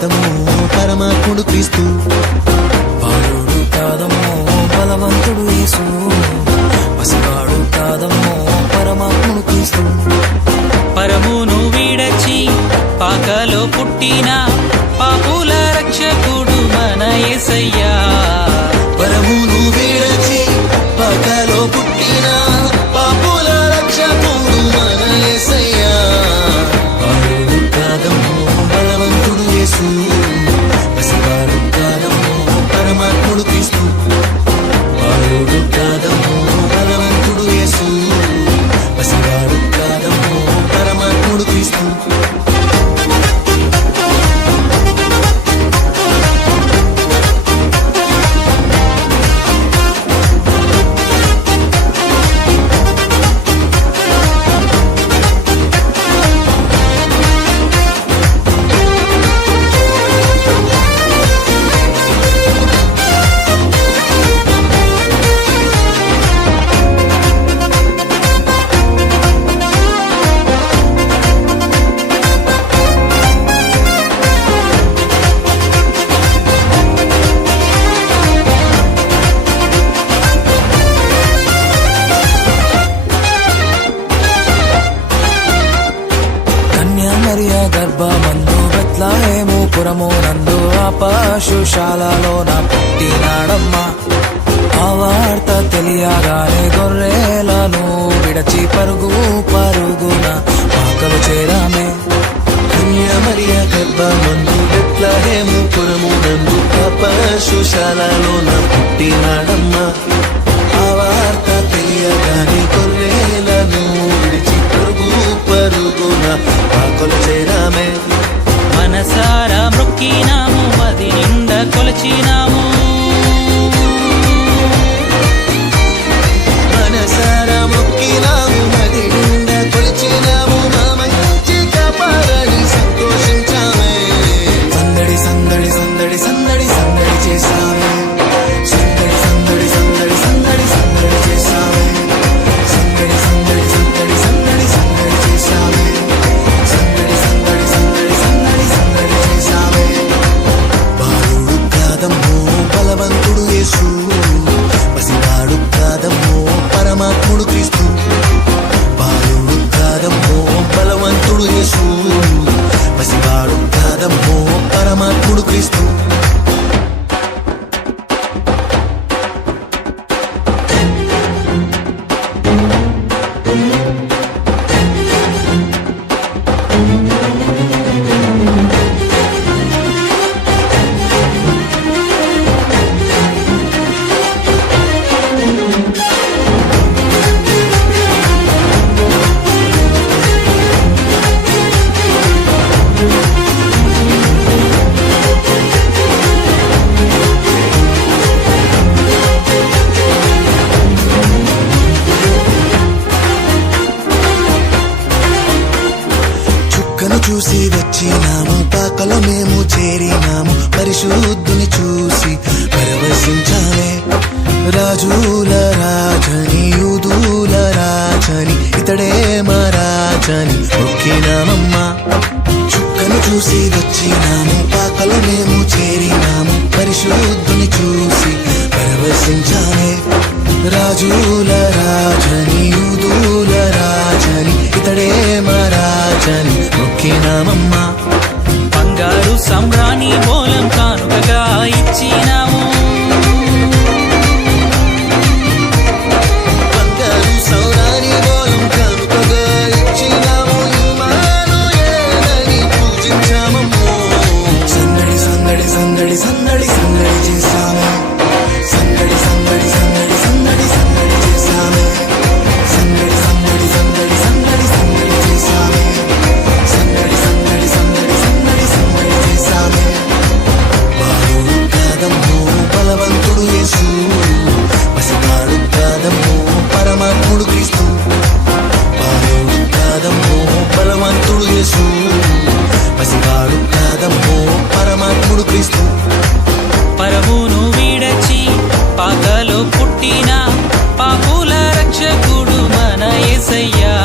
కాదమ్మో పరమాత్ముడు క్రీస్తు, బాలుడు కాదమ్మో బలవంతుడు యేసు, పసివాడు కాదమ్మో పరమాత్ముడు క్రీస్తు. పరమును విడచి పాకలో పుట్టిన పాపుల రక్షకుడు మన యేసయ్యా. పరమును విడచి పాకలో పుట్టిన పాపుల రక్షకుడు మన యేసయ్యా. బాలుడు కాదమ్మో బలవంతుడు యేసు, పసివాడు కాదమ్మో పరమాత్ముడు క్రీస్తు, బాలుడు కాదమ్మో బలవంతుడు యేసు, పసివాడు కాదమ్మో పరమాత్ముడు క్రీస్తు. మరియా గర్భమందు బెత్లెహేము పురమునందు ఆ పశుశాలలోన పుట్టినాడమ్మా. ఆ వార్త తెలియగానే గొర్రెలను విడచి పరుగు పరుగున పాకలు చేరామే. మరియా గర్భమందు బెత్లెహేము పురమునందు ఆ పశుశాలలోన పుట్టినాడమ్మా. ఆ వార్త తెలియగానే గొర్రెలను విడిచి పరుగు పరుగున పాకలు చేరామే. మనసారా మొక్కినాము, మది నిండా కొలచినాము. మనసారా మొక్కినాము, మది నిండా కొలిచినాము. మా మంచి కాపాడని సంతోషించామే. సందడి సందడి సందడి సందడి సందడి చేశామే. సందడి సందడి సందడి సందడి సందడి చేశామే. సందడి సందడి సందడి సందడి సందడి చేశామే. సందడి సందడి సందడి సందడి సందడి చేశామే. బాలుడు కాదమ్మో బలవంతుడు యేసు, పసివాడు కాదమ్మో పరమాత్ముడు క్రీస్తు, బాలుడు కాదమ్మో బలవంతుడు యేసు, పసివాడు కాదమ్మో పరమాత్ముడు క్రీస్తు. చుక్కను చూసి వచ్చినాము, పాకలో మేము చేరినాము. పరిశుద్ధుని చూసి పరవశించాలే. రాజుల రాజని యూదుల రాజని ఇతడే మా రాజని మొక్కినామమ్మా. చుక్కను చూసి వచ్చినాము, పాకలో మేము చేరినాము. పరిశుద్ధుని చూసి పరవశించాలే. రాజుల రాజని యూదుల రాజని ఇతడే మా రాజని మొక్కినామమ్మా. బంగారు సంబ్రాణి బోలం కానుకగా ఇచ్చినాము. బంగారు సౌరాని బోలం కానుకగా ఇచ్చినాము. ఇమ్మానుయేలని పూజించామమ్మో. సందడి సందడి సందడి సందడి సందడి చేశామే. సందడి సందడి సందడి సందడి సందడి చేశామే. సందడి సందడి సందడి సందడి సందడి చేశామే. సందడి సందడి సందడి సందడి సందడి చేశామే. బాలుడు కాదమ్మో బలవంతుడు యేసు, పసివాడు కాదమ్మో పరమాత్ముడు క్రీస్తు, బాలుడు కాదమ్మో బలవంతుడు యేసు, పసివాడు కాదమ్మో పరమాత్ముడు క్రీస్తు. పరమును విడచి పాకలో పుట్టిన పాపుల రక్షకుడు మన యేసయ్యా.